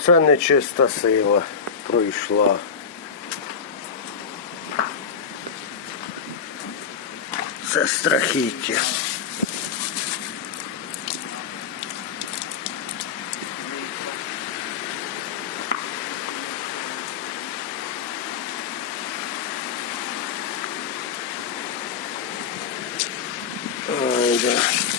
Оце нечиста сила пройшла. Це страхіття. Ой.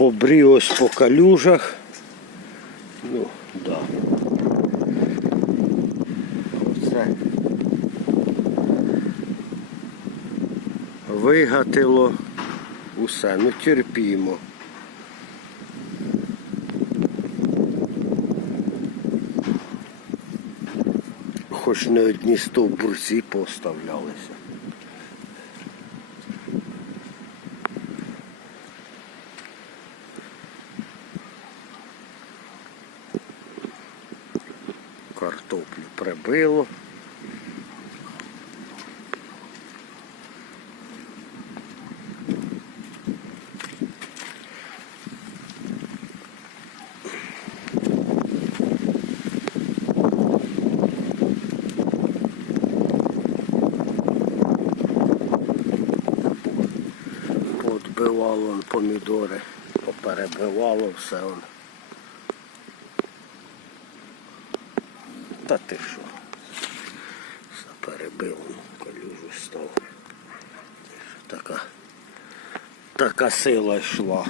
Побрів по калюжах. Ну, да. Оце. Вигатило усе. Ну терпімо. Хоч не одні стовбурці поставлялися. Прибило. Подбивало помідори, поперебивало все он. Та ти що? Перебив, он, калюжу став. Така, така сила йшла.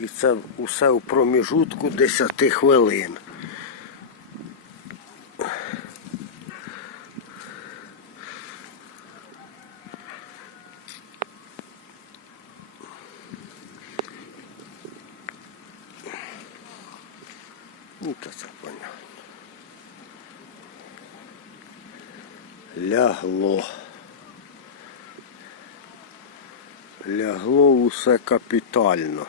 І це усе у проміжутку 10 хвилин. Ну, то це понятно. Лягло. Лягло усе капітально.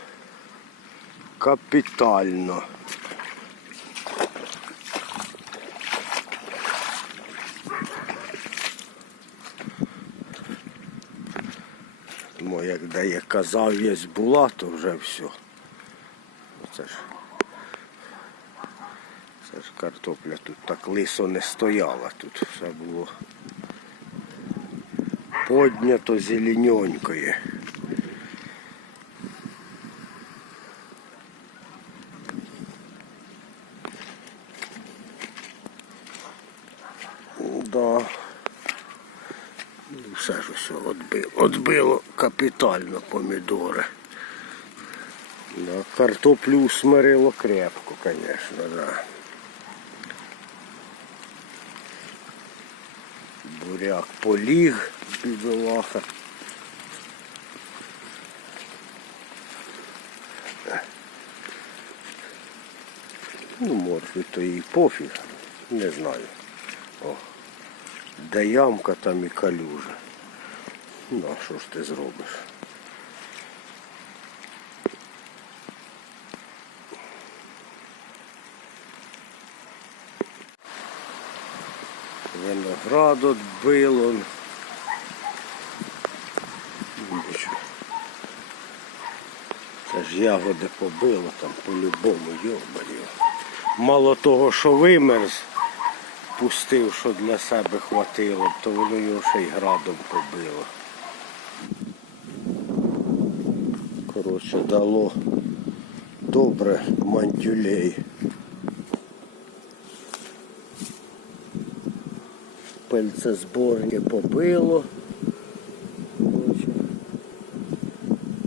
Капітально. Тому як де я казав, є була, то вже все. Оце ж. Це ж картопля тут так лисо не стояла, тут все було поднято зелененькою. Да. Ну, Все ж все отбило, отбило капітально помідори. Да, картоплю усмирило крепко, конечно, да. Буряк поліг, бідолаха. Ну, морфі то і пофіг, не знаю. О, де ямка, там і калюжа. Ну, а що ж ти зробиш? Виноград отбило. Нічого. Це ж ягоди побило там по-любому, йомарю. Мало того, що вимерз, пустив, що для себе хватило, то воно його ще й градом побило. Коротше, дало добре мантюлей. Пильцезборники побило.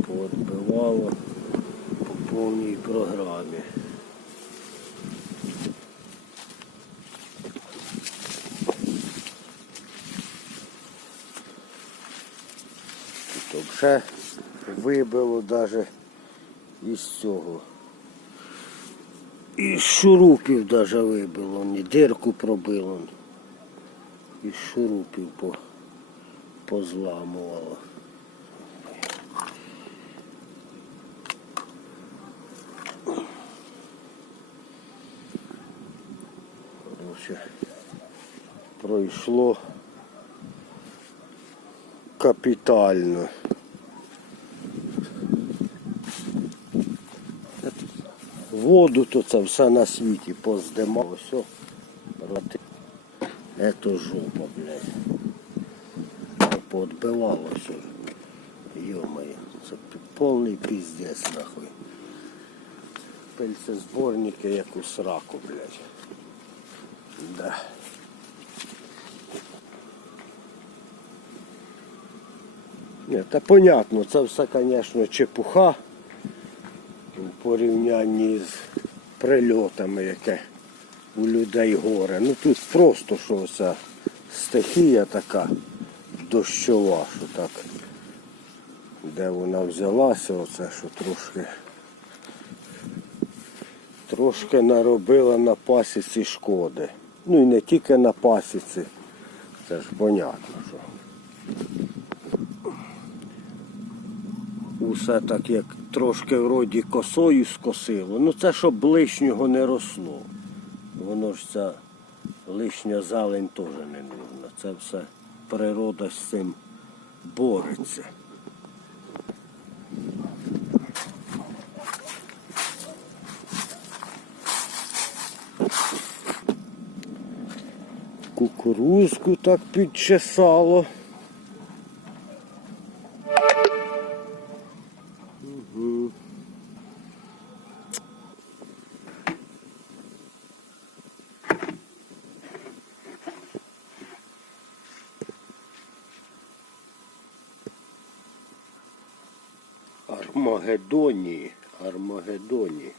Поотбивало по повній програмі. Тут вже вибило навіть із цього. Із шурупів навіть вибило, ні дирку пробило. Із шурупів по, позламувало. Короче, пройшло капітально. Воду то це все на світі поздимало, все. Ето жопа, блядь. Поотбивалося. Йо-моє, це пі- повний піздець нахуй. Пильцезборники як у сраку, блядь. Да. Ні, та понятно, це все, звісно, чепуха у порівнянні з прильотами, яке у людей горе. Ну тут просто що ця стихія така дощова, що так. Де вона взялася, оце що трошки. Трошки наробила на пасіці шкоди. Ну і не тільки на пасіці. Це ж понятно, що. Усе так як трошки вроді косою скосило. Ну це щоб лишнього не росло. Воно ж ця лишня зелень теж не нужна. Це все природа з цим бореться. Кукурузку так підчесало. Армагедоні, Армагедоні.